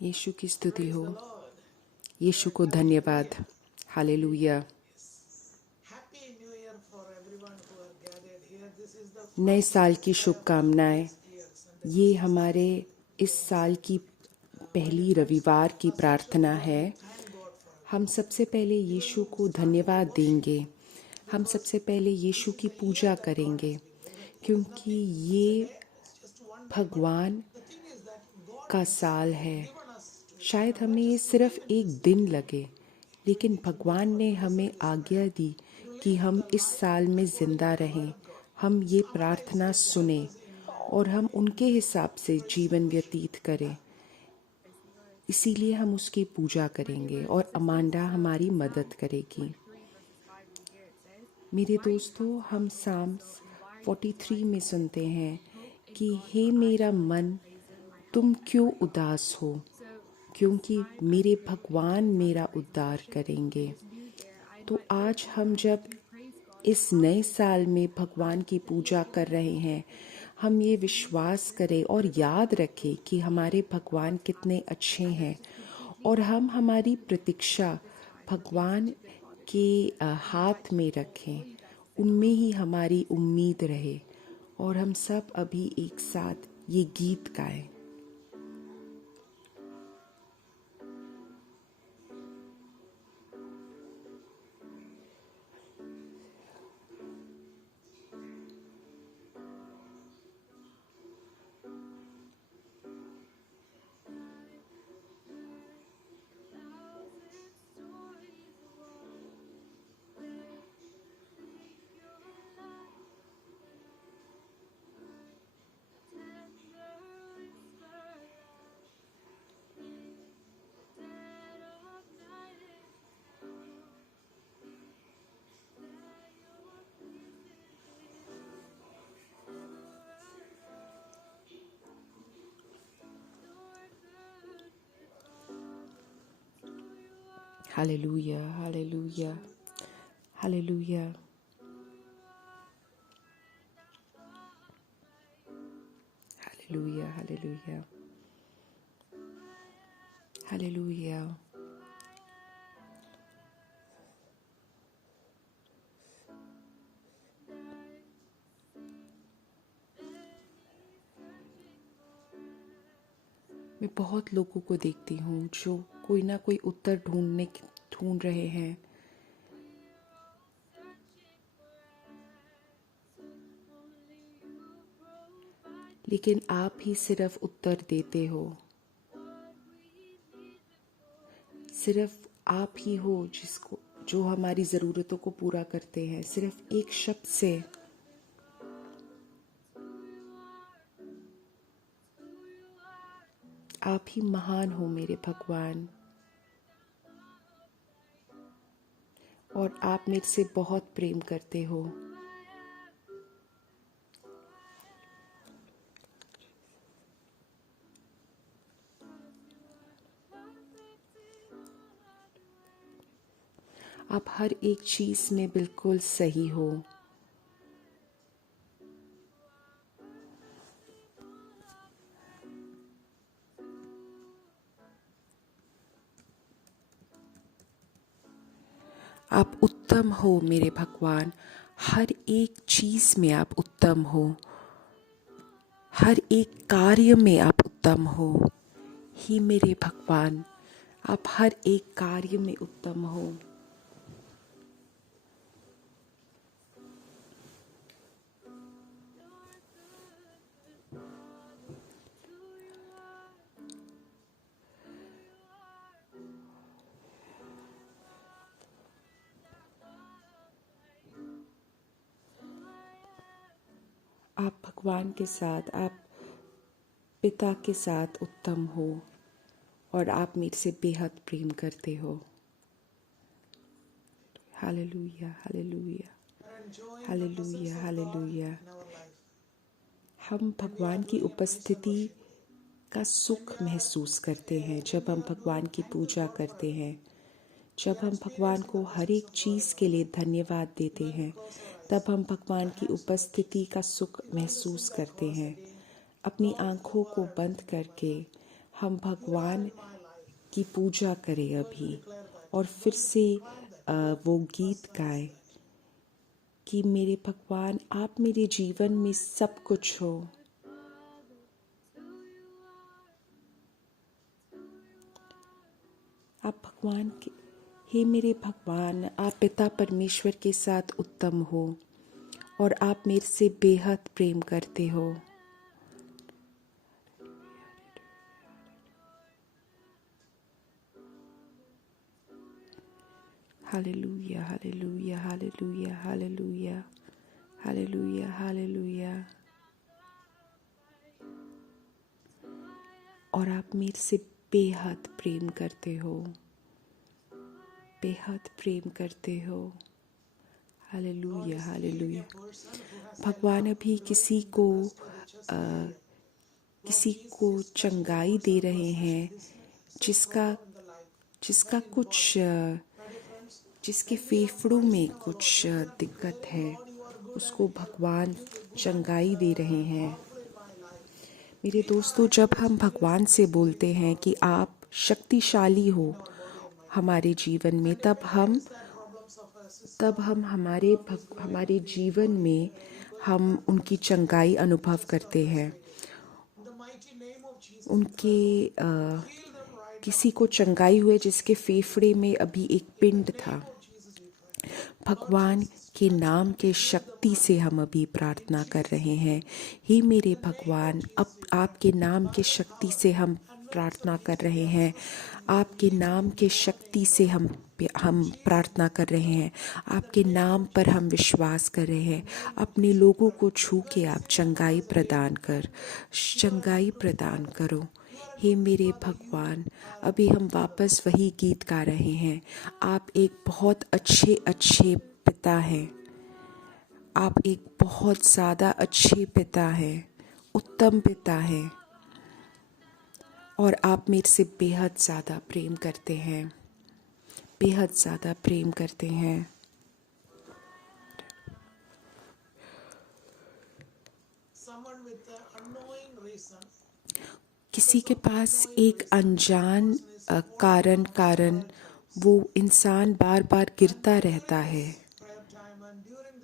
यीशु की स्तुति हो। यीशु को धन्यवाद। हालेलुया। नए साल की शुभकामनाएं। ये हमारे इस साल की पहली रविवार की प्रार्थना है। हम सबसे पहले यीशु को धन्यवाद देंगे। हम सबसे पहले यीशु की पूजा करेंगे, क्योंकि ये भगवान का साल है। शायद हमें ये सिर्फ एक दिन लगे, लेकिन भगवान ने हमें आज्ञा दी कि हम इस साल में जिंदा रहें, हम ये प्रार्थना सुने और हम उनके हिसाब से जीवन व्यतीत करें। इसीलिए हम उसकी पूजा करेंगे और अमांडा हमारी मदद करेगी। मेरे दोस्तों, हम साम्स 43 में सुनते हैं कि हे मेरा मन, तुम क्यों उदास हो, क्योंकि मेरे भगवान मेरा उद्धार करेंगे। तो आज हम जब इस नए साल में भगवान की पूजा कर रहे हैं, हम ये विश्वास करें और याद रखें कि हमारे भगवान कितने अच्छे हैं और हम हमारी प्रतीक्षा भगवान के हाथ में रखें, उनमें ही हमारी उम्मीद रहे। और हम सब अभी एक साथ ये गीत गाएं। Hallelujah, hallelujah, hallelujah. Hallelujah, hallelujah, hallelujah. मैं बहुत लोगों को देखती हूँ जो कोई ना कोई उत्तर ढूंढ रहे हैं, लेकिन आप ही सिर्फ उत्तर देते हो। सिर्फ आप ही हो जो हमारी ज़रूरतों को पूरा करते हैं। सिर्फ एक शब्द से आप ही महान हो मेरे भगवान, और आप मेरे से बहुत प्रेम करते हो। आप हर एक चीज़ में बिल्कुल सही हो। आप उत्तम हो मेरे भगवान, हर एक चीज़ में आप उत्तम हो, हर एक कार्य में आप उत्तम हो। ही मेरे भगवान, आप हर एक कार्य में उत्तम हो। आप भगवान के साथ, आप पिता के साथ उत्तम हो और आप मेरे से बेहद प्रेम करते हो। Hallelujah, hallelujah, hallelujah, hallelujah. हम भगवान की उपस्थिति का सुख महसूस करते हैं जब हम भगवान की पूजा करते हैं। जब हम भगवान को हर एक चीज़ के लिए धन्यवाद देते हैं, तब हम भगवान की उपस्थिति का सुख महसूस करते हैं। अपनी आँखों को बंद करके हम भगवान की पूजा करें अभी और फिर से वो गीत गाएं कि मेरे भगवान आप मेरे जीवन में सब कुछ हो। आप भगवान के, हे मेरे भगवान, आप पिता परमेश्वर के साथ उत्तम हो और आप मेरे से बेहद प्रेम करते हो। Hallelujah, hallelujah, hallelujah, hallelujah, hallelujah, hallelujah. और आप मेरे से बेहद प्रेम करते हो, बेहद प्रेम करते हो। Hallelujah, hallelujah. भगवान अभी किसी को चंगाई दे रहे हैं जिसका कुछ जिसके फेफड़ों में कुछ दिक्कत है, उसको भगवान चंगाई दे रहे हैं। मेरे दोस्तों, जब हम भगवान से बोलते हैं कि आप शक्तिशाली हो हमारे जीवन में, तब हम हमारे जीवन में हम उनकी चंगाई अनुभव करते हैं। किसी को चंगाई हुए जिसके फेफड़े में अभी एक पिंड था। भगवान के नाम के शक्ति से हम अभी प्रार्थना कर रहे हैं। हे मेरे भगवान, अब आपके नाम के शक्ति से हम प्रार्थना कर रहे हैं। आपके नाम के शक्ति से हम प्रार्थना कर रहे हैं। आपके नाम पर हम विश्वास कर रहे हैं। अपने लोगों को छू के आप चंगाई प्रदान करो। हे मेरे भगवान, अभी हम वापस वही गीत गा रहे हैं। आप एक बहुत अच्छे पिता हैं। आप एक बहुत ज़्यादा अच्छे पिता हैं, उत्तम पिता हैं, और आप मेरे से बेहद ज़्यादा प्रेम करते हैं, बेहद ज़्यादा प्रेम करते हैं। किसी के पास एक अनजान कारण वो इंसान बार बार गिरता रहता है,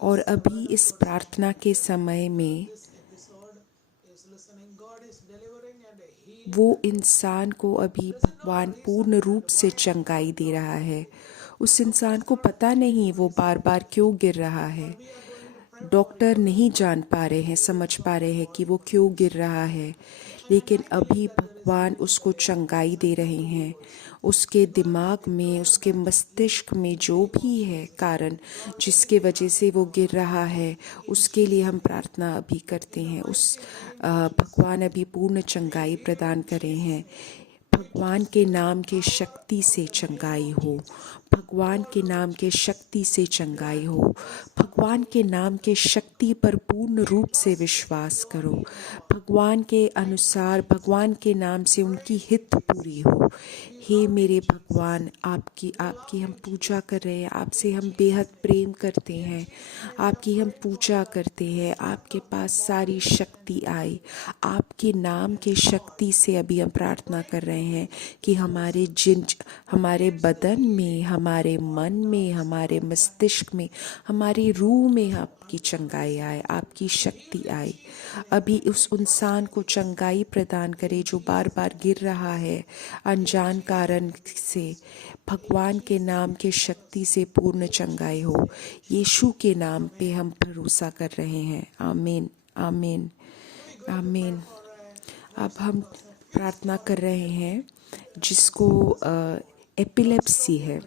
और अभी इस प्रार्थना के समय में वो इंसान को अभी भगवान पूर्ण रूप से चंगाई दे रहा है। उस इंसान को पता नहीं वो बार बार क्यों गिर रहा है। डॉक्टर नहीं जान पा रहे हैं, समझ पा रहे हैं कि वो क्यों गिर रहा है, लेकिन अभी भगवान उसको चंगाई दे रहे हैं। उसके दिमाग में, उसके मस्तिष्क में जो भी है कारण जिसके वजह से वो गिर रहा है, उसके लिए हम प्रार्थना अभी करते हैं। भगवान अभी पूर्ण चंगाई प्रदान कर रहे हैं। भगवान के नाम के शक्ति से चंगाई हो। भगवान के नाम के शक्ति से चंगाई हो। भगवान के नाम के शक्ति पर पूर्ण रूप से विश्वास करो। भगवान के अनुसार, भगवान के नाम से उनकी हित पूरी हो। हे मेरे भगवान, आपकी हम पूजा कर रहे हैं। आपसे हम बेहद प्रेम करते हैं। आपकी हम पूजा करते हैं। आपके पास सारी शक्ति आए। आपके नाम के शक्ति से अभी हम प्रार्थना कर रहे हैं कि हमारे बदन में, हमारे मन में, हमारे मस्तिष्क में, हमारी रूह में आपकी चंगाई आए, आपकी शक्ति आए। अभी उस इंसान को चंगाई प्रदान करे जो बार बार गिर रहा है अनजान कारण से। भगवान के नाम के शक्ति से पूर्ण चंगाई हो। यीशु के नाम पे हम भरोसा कर रहे हैं। आमीन, आमीन, आमीन। अब हम प्रार्थना कर रहे हैं जिसको एपिलेप्सी है।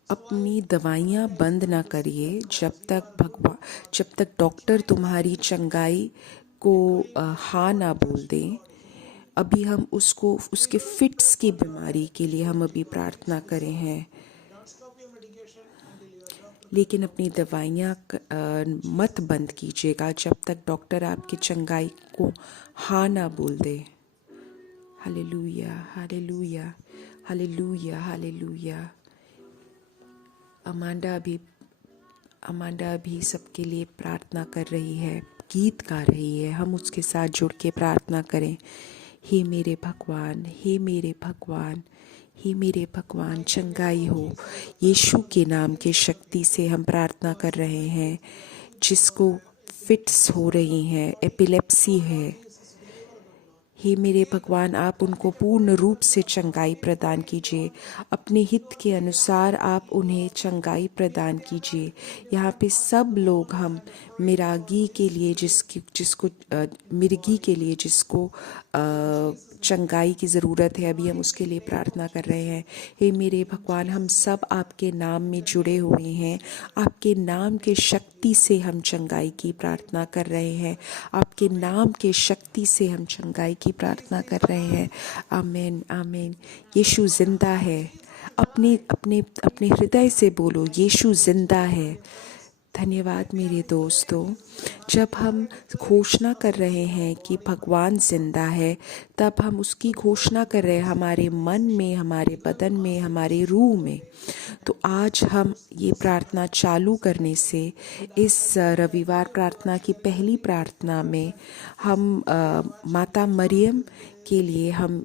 अपनी दवाइयाँ बंद ना करिए जब तक डॉक्टर तुम्हारी चंगाई को हाँ ना बोल दे। अभी हम उसके फिट्स की बीमारी के लिए हम अभी प्रार्थना करें हैं, लेकिन अपनी दवाइयाँ मत बंद कीजिएगा जब तक डॉक्टर आपकी चंगाई को हाँ ना बोल दे। Hallelujah, hallelujah, hallelujah, hallelujah. Amanda अभी सबके लिए प्रार्थना कर रही है। गीत गा रही है, हम उसके साथ जुड़ के प्रार्थना करें। हे मेरे भगवान, हे मेरे भगवान, हे मेरे भगवान, चंगाई हो। यीशु के नाम के शक्ति से हम प्रार्थना कर रहे हैं। जिसको फिट्स हो रही हैं, एपिलेप्सी है, हे मेरे भगवान, आप उनको पूर्ण रूप से चंगाई प्रदान कीजिए। अपने हित के अनुसार आप उन्हें चंगाई प्रदान कीजिए। यहाँ पे सब लोग हम मिरागी के लिए जिसको मिर्गी के लिए जिसको चंगाई की ज़रूरत है, अभी हम उसके लिए प्रार्थना कर रहे हैं। हे मेरे भगवान, हम सब आपके नाम में जुड़े हुए हैं। आपके नाम के शक्ति से हम चंगाई की प्रार्थना कर रहे हैं। आपके नाम के शक्ति से हम चंगाई की प्रार्थना कर रहे हैं। आमीन, आमीन। यीशु जिंदा है। अपने अपने अपने हृदय से बोलो, यीशु जिंदा है। धन्यवाद मेरे दोस्तों। जब हम घोषणा कर रहे हैं कि भगवान जिंदा है, तब हम उसकी घोषणा कर रहे हैं हमारे मन में, हमारे बदन में, हमारे रूह में। तो आज हम ये प्रार्थना चालू करने से, इस रविवार प्रार्थना की पहली प्रार्थना में हम माता मरियम के लिए हम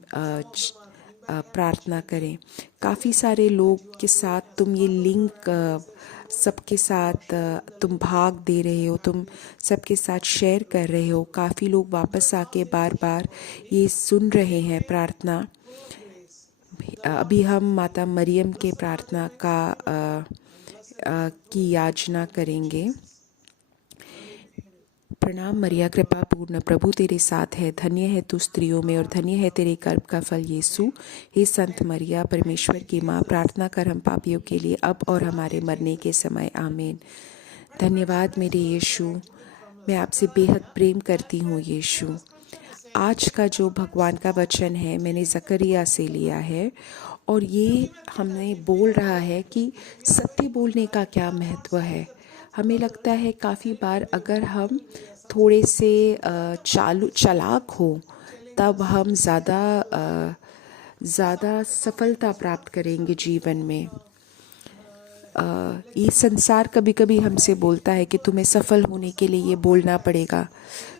प्रार्थना करें। काफ़ी सारे लोग के साथ तुम ये लिंक सबके साथ तुम भाग दे रहे हो, तुम सबके साथ शेयर कर रहे हो। काफ़ी लोग वापस आके बार बार ये सुन रहे हैं प्रार्थना। अभी हम माता मरियम के प्रार्थना की याचना करेंगे। प्रणाम मरिया, कृपा पूर्ण, प्रभु तेरे साथ है। धन्य है तू स्त्रियों में और धन्य है तेरे गर्भ का फल यीशु। हे संत मरिया, परमेश्वर की माँ, प्रार्थना कर हम पापियों के लिए, अब और हमारे मरने के समय। आमीन। धन्यवाद मेरे यीशु, मैं आपसे बेहद प्रेम करती हूँ यीशु। आज का जो भगवान का वचन है मैंने जकरिया से लिया है, और ये हमें बोल रहा है कि सत्य बोलने का क्या महत्व है। हमें लगता है काफ़ी बार अगर हम थोड़े से चालाक हो, तब हम ज़्यादा सफलता प्राप्त करेंगे जीवन में। ये संसार कभी कभी हमसे बोलता है कि तुम्हें सफल होने के लिए ये बोलना पड़ेगा।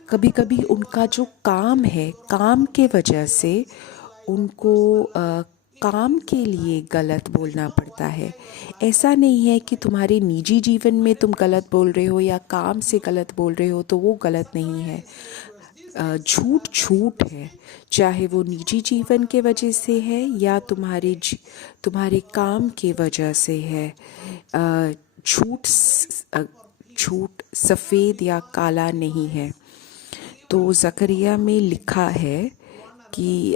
कभी कभी उनका जो काम है, काम के वजह से उनको काम के लिए गलत बोलना पड़ता है। ऐसा नहीं है कि तुम्हारे निजी जीवन में तुम गलत बोल रहे हो या काम से गलत बोल रहे हो तो वो गलत नहीं है। झूठ झूठ है, चाहे वो निजी जीवन के वजह से है या तुम्हारे काम के वजह से है। झूठ सफ़ेद या काला नहीं है। तो जकरिया में लिखा है कि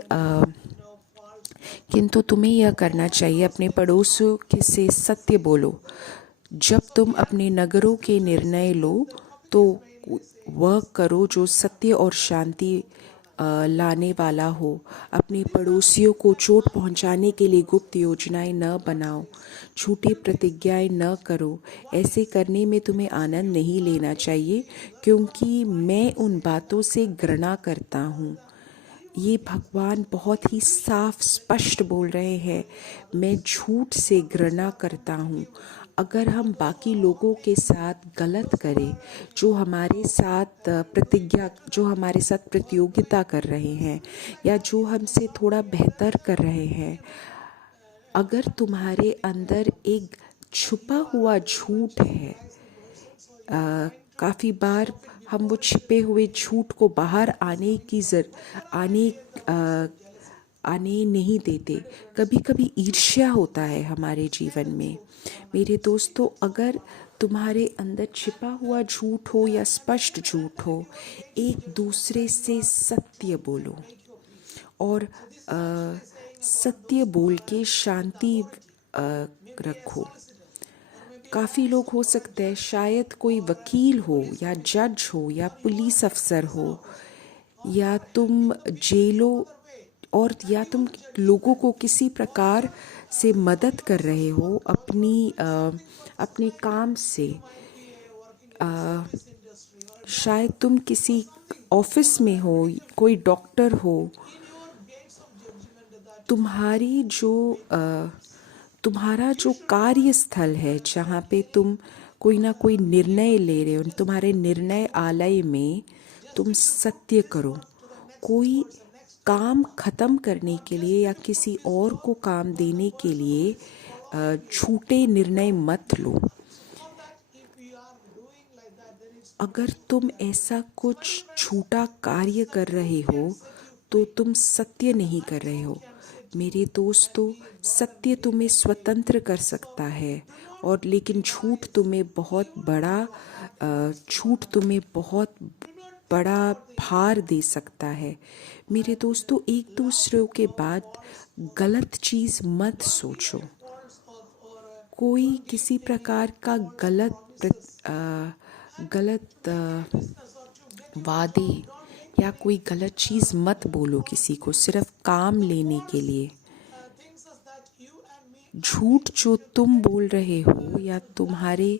किंतु तुम्हें यह करना चाहिए, अपने पड़ोसियों के से सत्य बोलो। जब तुम अपने नगरों के निर्णय लो तो वह करो जो सत्य और शांति लाने वाला हो। अपने पड़ोसियों को चोट पहुंचाने के लिए गुप्त योजनाएं न बनाओ। झूठी प्रतिज्ञाएं न करो। ऐसे करने में तुम्हें आनंद नहीं लेना चाहिए, क्योंकि मैं उन बातों से घृणा करता हूँ। ये भगवान बहुत ही साफ स्पष्ट बोल रहे हैं, मैं झूठ से घृणा करता हूँ। अगर हम बाकी लोगों के साथ गलत करें, जो हमारे साथ प्रतियोगिता कर रहे हैं या जो हमसे थोड़ा बेहतर कर रहे हैं, अगर तुम्हारे अंदर एक छुपा हुआ झूठ है, काफ़ी बार हम वो छिपे हुए झूठ को बाहर आने नहीं देते। कभी कभी ईर्ष्या होता है हमारे जीवन में। मेरे दोस्तों, अगर तुम्हारे अंदर छिपा हुआ झूठ हो या स्पष्ट झूठ हो, एक दूसरे से सत्य बोलो और सत्य बोल के शांति रखो। काफ़ी लोग हो सकते हैं, शायद कोई वकील हो या जज हो या पुलिस अफसर हो, या तुम जेलों और या तुम लोगों को किसी प्रकार से मदद कर रहे हो अपने काम से। शायद तुम किसी ऑफिस में हो, कोई डॉक्टर हो, तुम्हारा जो कार्यस्थल है, जहाँ पे तुम कोई ना कोई निर्णय ले रहे हो, तुम्हारे निर्णय आलय में तुम सत्य करो। कोई काम खत्म करने के लिए या किसी और को काम देने के लिए झूठे निर्णय मत लो। अगर तुम ऐसा कुछ झूठा कार्य कर रहे हो तो तुम सत्य नहीं कर रहे हो। मेरे दोस्तों, सत्य तुम्हें स्वतंत्र कर सकता है और लेकिन झूठ तुम्हें बहुत बड़ा भार दे सकता है। मेरे दोस्तों, एक दूसरे के बाद गलत चीज़ मत सोचो। कोई किसी प्रकार का गलत वादे या कोई गलत चीज़ मत बोलो किसी को सिर्फ काम लेने के लिए। झूठ जो तुम बोल रहे हो या तुम्हारे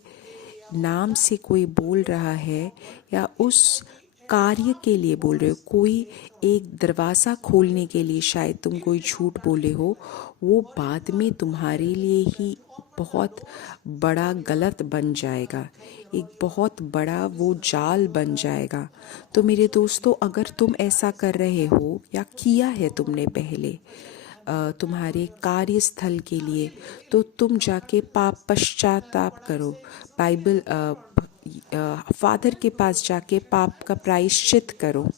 नाम से कोई बोल रहा है या उस कार्य के लिए बोल रहे हो, कोई एक दरवाज़ा खोलने के लिए शायद तुम कोई झूठ बोले हो, वो बाद में तुम्हारे लिए ही बहुत बड़ा गलत बन जाएगा, एक बहुत बड़ा वो जाल बन जाएगा। तो मेरे दोस्तों, अगर तुम ऐसा कर रहे हो या किया है तुमने पहले तुम्हारे कार्यस्थल के लिए, तो तुम जाके पश्चाताप करो। बाइबल फादर के पास जाके पाप का प्रायश्चित करो।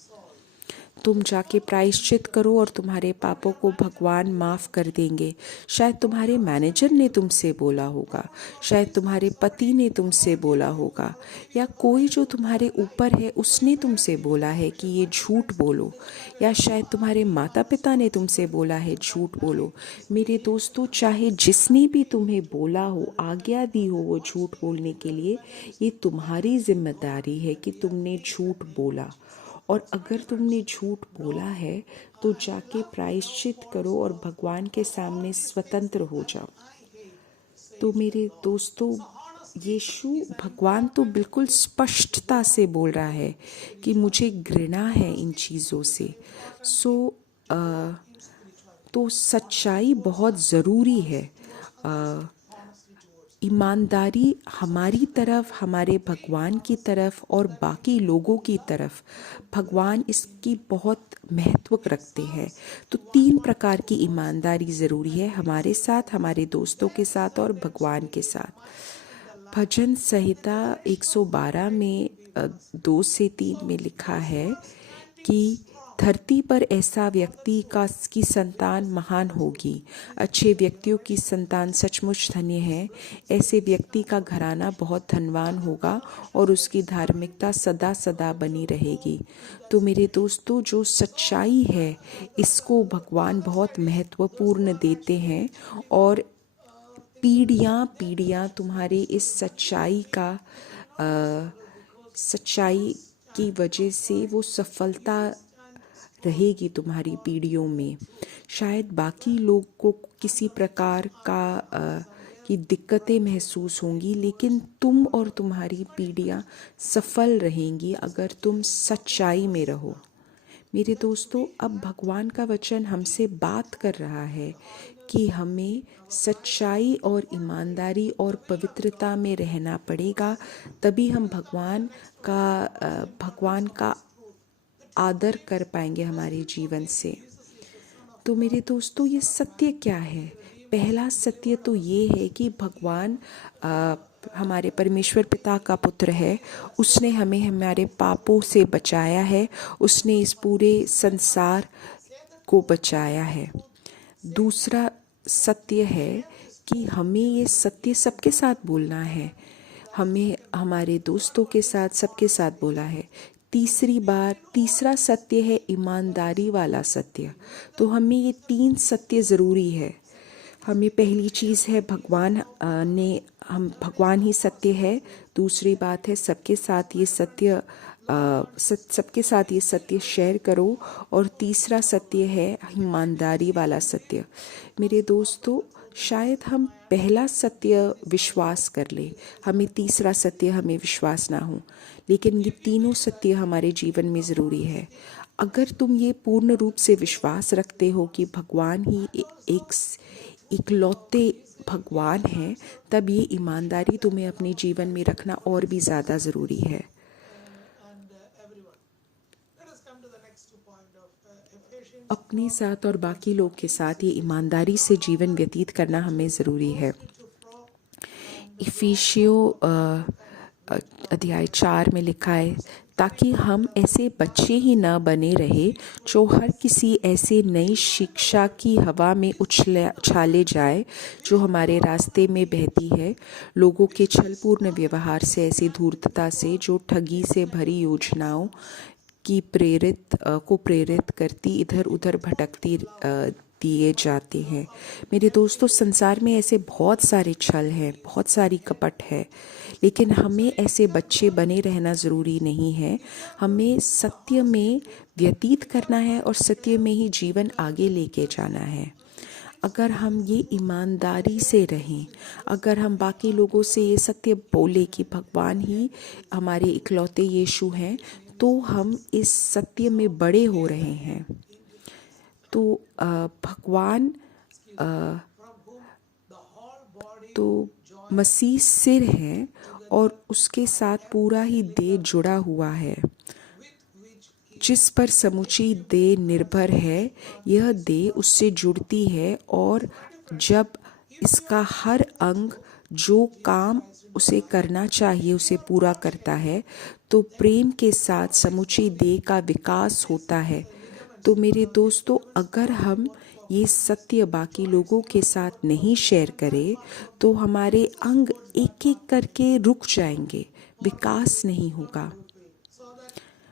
तुम जाके प्रायश्चित करो और तुम्हारे पापों को भगवान माफ़ कर देंगे। शायद तुम्हारे मैनेजर ने तुमसे बोला होगा, शायद तुम्हारे पति ने तुमसे बोला होगा, या कोई जो तुम्हारे ऊपर है उसने तुमसे बोला है कि ये झूठ बोलो, या शायद तुम्हारे माता पिता ने तुमसे बोला है झूठ बोलो। मेरे दोस्तों, चाहे जिसने भी तुम्हें बोला हो, आज्ञा दी हो वो झूठ बोलने के लिए, ये तुम्हारी जिम्मेदारी है कि तुमने झूठ बोला। और अगर तुमने झूठ बोला है तो जाके प्रायश्चित करो और भगवान के सामने स्वतंत्र हो जाओ। तो मेरे दोस्तों, यीशु भगवान तो बिल्कुल स्पष्टता से बोल रहा है कि मुझे घृणा है इन चीज़ों से। तो सच्चाई बहुत ज़रूरी है। ईमानदारी हमारी तरफ, हमारे भगवान की तरफ और बाकी लोगों की तरफ, भगवान इसकी बहुत महत्व रखते हैं। तो 3 प्रकार की ईमानदारी ज़रूरी है, हमारे साथ, हमारे दोस्तों के साथ और भगवान के साथ। भजन संहिता 112 में 2 से 3 में लिखा है कि धरती पर ऐसा व्यक्ति की संतान महान होगी। अच्छे व्यक्तियों की संतान सचमुच धन्य है। ऐसे व्यक्ति का घराना बहुत धनवान होगा और उसकी धार्मिकता सदा सदा बनी रहेगी। तो मेरे दोस्तों, जो सच्चाई है इसको भगवान बहुत महत्वपूर्ण देते हैं और पीढ़ियाँ पीढ़ियाँ तुम्हारे इस सच्चाई की वजह से वो सफलता रहेगी तुम्हारी पीढ़ियों में। शायद बाकी लोग को किसी प्रकार की दिक्कतें महसूस होंगी, लेकिन तुम और तुम्हारी पीढ़ियाँ सफल रहेंगी अगर तुम सच्चाई में रहो। मेरे दोस्तों, अब भगवान का वचन हमसे बात कर रहा है कि हमें सच्चाई और ईमानदारी और पवित्रता में रहना पड़ेगा, तभी हम भगवान का आदर कर पाएंगे हमारे जीवन से। तो मेरे दोस्तों, ये सत्य क्या है? पहला सत्य तो ये है कि भगवान हमारे परमेश्वर पिता का पुत्र है। उसने हमें हमारे पापों से बचाया है, उसने इस पूरे संसार को बचाया है। दूसरा सत्य है कि हमें ये सत्य सबके साथ बोलना है, हमें हमारे दोस्तों के साथ, सबके साथ बोला है। तीसरा सत्य है ईमानदारी वाला सत्य। तो हमें ये 3 सत्य ज़रूरी है। हमें पहली चीज़ है भगवान ही सत्य है। दूसरी बात है सबके साथ ये सत्य शेयर करो। और तीसरा सत्य है ईमानदारी वाला सत्य। मेरे दोस्तों, शायद हम पहला सत्य विश्वास कर ले, हमें तीसरा सत्य हमें विश्वास ना हो, लेकिन ये तीनों सत्य हमारे जीवन में ज़रूरी है। अगर तुम ये पूर्ण रूप से विश्वास रखते हो कि भगवान ही इकलौते भगवान हैं, तब ये ईमानदारी तुम्हें अपने जीवन में रखना और भी ज़्यादा ज़रूरी है। अपने साथ और बाकी लोग के साथ ये ईमानदारी से जीवन व्यतीत करना हमें ज़रूरी है। इफिसियों अध्याय 4 में लिखा है, ताकि हम ऐसे बच्चे ही न बने रहे जो हर किसी ऐसे नई शिक्षा की हवा में उछाले जाए जो हमारे रास्ते में बहती है, लोगों के छलपूर्ण व्यवहार से, ऐसी धूर्तता से जो ठगी से भरी योजनाओं की प्रेरित करती इधर उधर भटकती दिए जाते हैं। मेरे दोस्तों, संसार में ऐसे बहुत सारे छल हैं, बहुत सारी कपट है, लेकिन हमें ऐसे बच्चे बने रहना ज़रूरी नहीं है। हमें सत्य में व्यतीत करना है और सत्य में ही जीवन आगे लेके जाना है। अगर हम ये ईमानदारी से रहें, अगर हम बाकी लोगों से ये सत्य बोले कि भगवान ही हमारे इकलौते यीशु हैं, तो हम इस सत्य में बड़े हो रहे हैं। तो भगवान तो मसीह सिर है और उसके साथ पूरा ही देह जुड़ा हुआ है, जिस पर समूची देह निर्भर है। यह देह उससे जुड़ती है और जब इसका हर अंग जो काम उसे करना चाहिए उसे पूरा करता है, तो प्रेम के साथ समूची देह का विकास होता है। तो मेरे दोस्तों, अगर हम ये सत्य बाकी लोगों के साथ नहीं शेयर करें, तो हमारे अंग एक एक करके रुक जाएंगे, विकास नहीं होगा।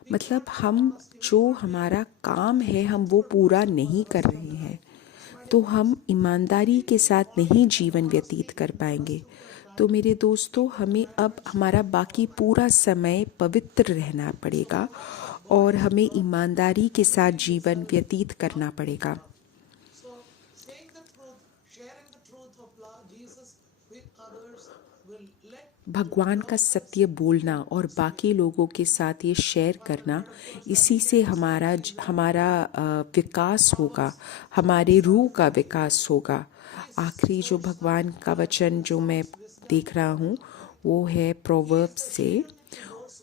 मतलब हम जो हमारा काम है हम वो पूरा नहीं कर रहे हैं, तो हम ईमानदारी के साथ नहीं जीवन व्यतीत कर पाएंगे। तो मेरे दोस्तों, हमें अब हमारा बाकी पूरा समय पवित्र रहना पड़ेगा और हमें ईमानदारी के साथ जीवन व्यतीत करना पड़ेगा। भगवान का सत्य बोलना और बाकी लोगों के साथ ये शेयर करना, इसी से हमारा विकास होगा, हमारे रूह का विकास होगा। आखिरी जो भगवान का वचन जो मैं देख रहा हूँ वो है प्रोवर्ब्स से,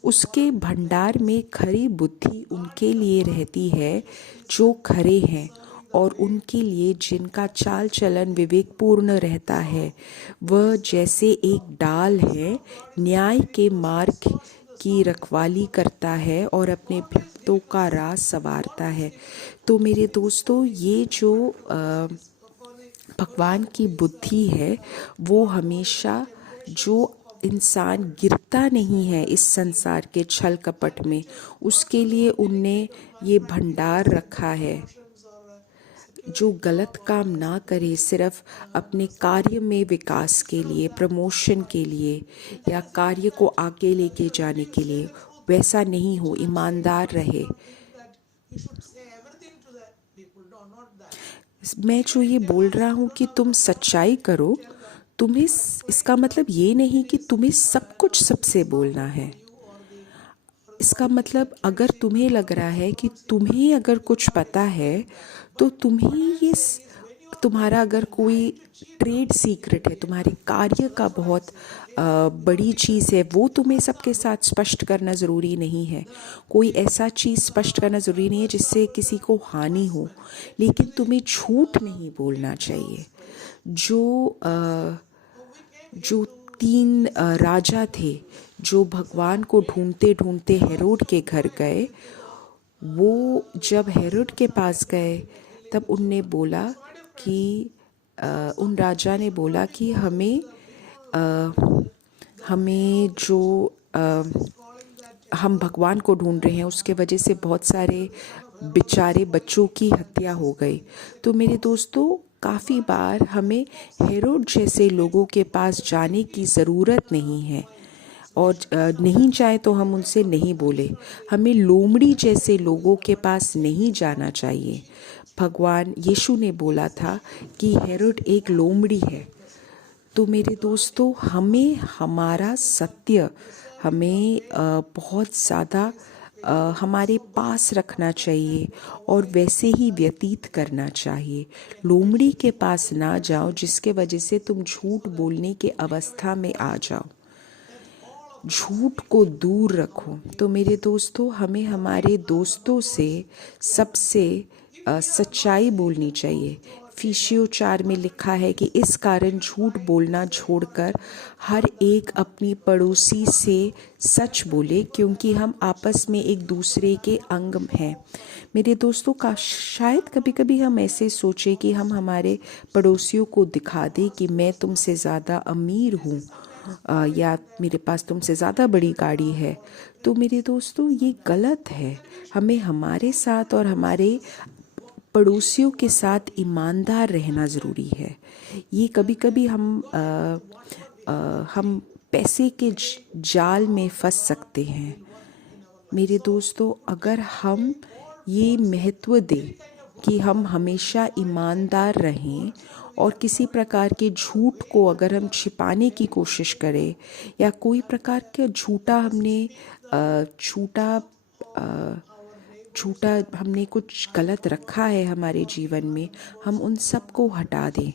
उसके भंडार में खरी बुद्धि उनके लिए रहती है जो खरे हैं, और उनके लिए जिनका चाल चलन विवेकपूर्ण रहता है। वह जैसे एक डाल है, न्याय के मार्ग की रखवाली करता है और अपने भक्तों का राह संवारता है। तो मेरे दोस्तों, ये जो भगवान की बुद्धि है, वो हमेशा जो इंसान गिरता नहीं है इस संसार के छल कपट में, उसके लिए उनने ये भंडार रखा है। जो गलत काम ना करे सिर्फ अपने कार्य में विकास के लिए, प्रमोशन के लिए या कार्य को आगे लेके जाने के लिए, वैसा नहीं हो, ईमानदार रहे। मैं जो ये बोल रहा हूँ कि तुम सच्चाई करो, तुम्हें इसका मतलब ये नहीं कि तुम्हें सब कुछ सबसे बोलना है। इसका मतलब अगर तुम्हें लग रहा है कि तुम्हें अगर कुछ पता है, तो तुम्हें ये तुम्हारा अगर कोई ट्रेड सीक्रेट है, तुम्हारे कार्य का बहुत बड़ी चीज़ है, वो तुम्हें सबके साथ स्पष्ट करना ज़रूरी नहीं है। कोई ऐसा चीज़ स्पष्ट करना ज़रूरी नहीं है जिससे किसी को हानि हो, लेकिन तुम्हें झूठ नहीं बोलना चाहिए। जो 3 राजा थे जो भगवान को ढूंढते ढूंढते हेरोद के घर गए, वो जब हेरोद के पास गए तब उनने बोला कि उन राजा ने बोला कि हमें जो हम भगवान को ढूंढ रहे हैं उसके वजह से बहुत सारे बेचारे बच्चों की हत्या हो गई। तो मेरे दोस्तों, काफ़ी बार हमें हेरोद जैसे लोगों के पास जाने की ज़रूरत नहीं है, और नहीं चाहे तो हम उनसे नहीं बोले। हमें लोमड़ी जैसे लोगों के पास नहीं जाना चाहिए। भगवान यीशु ने बोला था कि हेरोद एक लोमड़ी है। तो मेरे दोस्तों, हमें हमारा सत्य हमें बहुत ज़्यादा हमारे पास रखना चाहिए और वैसे ही व्यतीत करना चाहिए। लोमड़ी के पास ना जाओ जिसके वजह से तुम झूठ बोलने के अवस्था में आ जाओ। झूठ को दूर रखो। तो मेरे दोस्तों, हमें हमारे दोस्तों से सबसे सच्चाई बोलनी चाहिए। फीशियो 4 में लिखा है कि इस कारण झूठ बोलना छोड़कर हर एक अपनी पड़ोसी से सच बोले, क्योंकि हम आपस में एक दूसरे के अंग हैं। मेरे दोस्तों, का शायद कभी कभी हम ऐसे सोचें कि हम हमारे पड़ोसियों को दिखा दें कि मैं तुमसे ज़्यादा अमीर हूँ, या मेरे पास तुमसे ज़्यादा बड़ी गाड़ी है। तो मेरे दोस्तों, ये गलत है। हमें हमारे साथ और हमारे पड़ोसियों के साथ ईमानदार रहना ज़रूरी है। ये कभी कभी हम पैसे के जाल में फंस सकते हैं। मेरे दोस्तों, अगर हम ये महत्व दें कि हम हमेशा ईमानदार रहें और किसी प्रकार के झूठ को अगर हम छिपाने की कोशिश करें, या कोई प्रकार का झूठा हमने कुछ गलत रखा है हमारे जीवन में, हम उन सब को हटा दें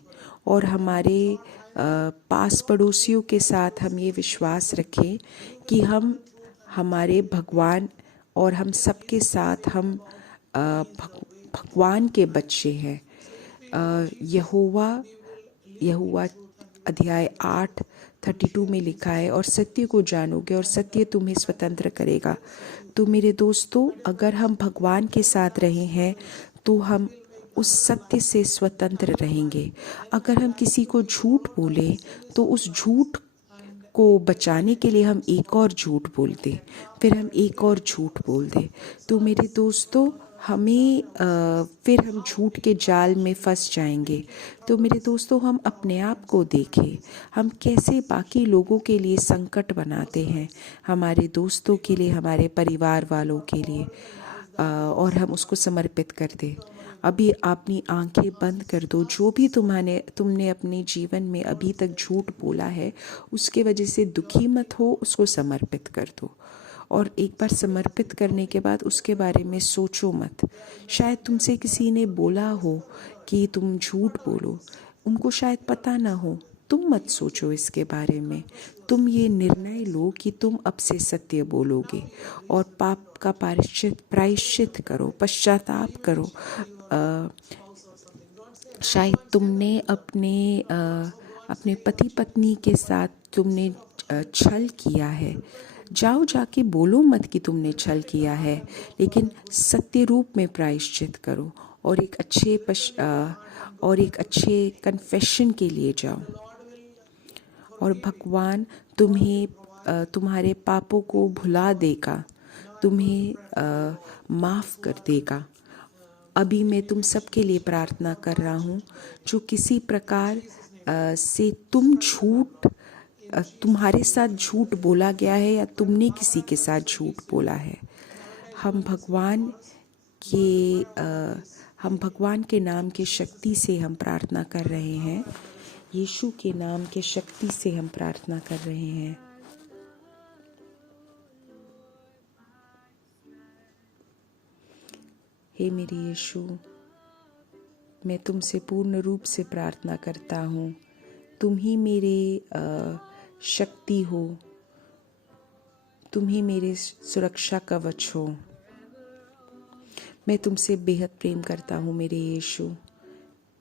और हमारे पास पड़ोसियों के साथ हम ये विश्वास रखें कि हम हमारे भगवान और हम सबके साथ हम भगवान के बच्चे हैं। यहोवा अध्याय 8:32 में लिखा है, और सत्य को जानोगे और सत्य तुम्हें स्वतंत्र करेगा। तो मेरे दोस्तों, अगर हम भगवान के साथ रहे हैं तो हम उस सत्य से स्वतंत्र रहेंगे। अगर हम किसी को झूठ बोलें तो उस झूठ को बचाने के लिए हम एक और झूठ बोल दें, फिर हम एक और झूठ बोल दें। तो मेरे दोस्तों, फिर हम झूठ के जाल में फंस जाएंगे। तो मेरे दोस्तों, हम अपने आप को देखें, हम कैसे बाकी लोगों के लिए संकट बनाते हैं, हमारे दोस्तों के लिए, हमारे परिवार वालों के लिए, और हम उसको समर्पित कर दें। अभी अपनी आंखें बंद कर दो। जो भी तुमने अपने जीवन में अभी तक झूठ बोला है, उसके वजह से दुखी मत हो, उसको समर्पित कर दो। और एक बार समर्पित करने के बाद उसके बारे में सोचो मत। शायद तुमसे किसी ने बोला हो कि तुम झूठ बोलो, उनको शायद पता ना हो। तुम मत सोचो इसके बारे में। तुम ये निर्णय लो कि तुम अब से सत्य बोलोगे और पाप का प्रायश्चित करो, पश्चाताप करो। शायद तुमने अपने पति पत्नी के साथ तुमने छल किया है। जाके बोलो मत कि तुमने छल किया है, लेकिन सत्य रूप में प्रायश्चित करो और एक अच्छे कन्फेशन के लिए जाओ, और भगवान तुम्हारे पापों को भुला देगा, तुम्हें माफ़ कर देगा। अभी मैं तुम सबके लिए प्रार्थना कर रहा हूँ जो किसी प्रकार से तुम्हारे साथ झूठ बोला गया है या तुमने किसी के साथ झूठ बोला है। हम भगवान के नाम की शक्ति से हम प्रार्थना कर रहे हैं। यीशु के नाम के शक्ति से हम प्रार्थना कर रहे हैं। हे मेरे यीशु, मैं तुमसे पूर्ण रूप से प्रार्थना करता हूँ। तुम ही मेरे शक्ति हो, तुम ही मेरे सुरक्षा कवच हो। मैं तुमसे बेहद प्रेम करता हूँ मेरे यीशु।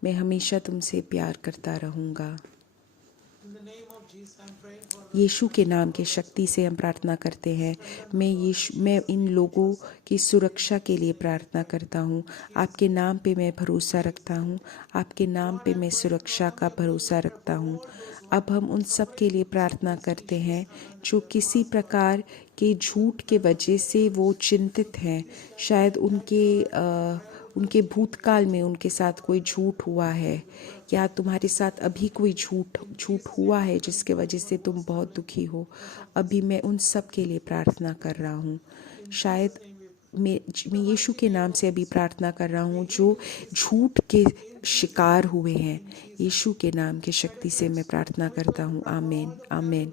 मैं हमेशा तुमसे प्यार करता रहूँगा। यीशु के नाम के शक्ति से हम प्रार्थना करते हैं। मैं इन लोगों की सुरक्षा के लिए प्रार्थना करता हूँ। आपके नाम पे मैं भरोसा रखता हूँ। आपके नाम पे मैं सुरक्षा का भरोसा रखता हूँ। अब हम उन सब के लिए प्रार्थना करते हैं जो किसी प्रकार के झूठ के वजह से वो चिंतित हैं। शायद उनके भूतकाल में उनके साथ कोई झूठ हुआ है, या तुम्हारे साथ अभी कोई झूठ हुआ है जिसके वजह से तुम बहुत दुखी हो। अभी मैं उन सब के लिए प्रार्थना कर रहा हूँ। शायद मैं यीशु के नाम से अभी प्रार्थना कर रहा हूँ जो झूठ के शिकार हुए हैं। यीशु के नाम की शक्ति से मैं प्रार्थना करता हूँ। आमीन, आमीन।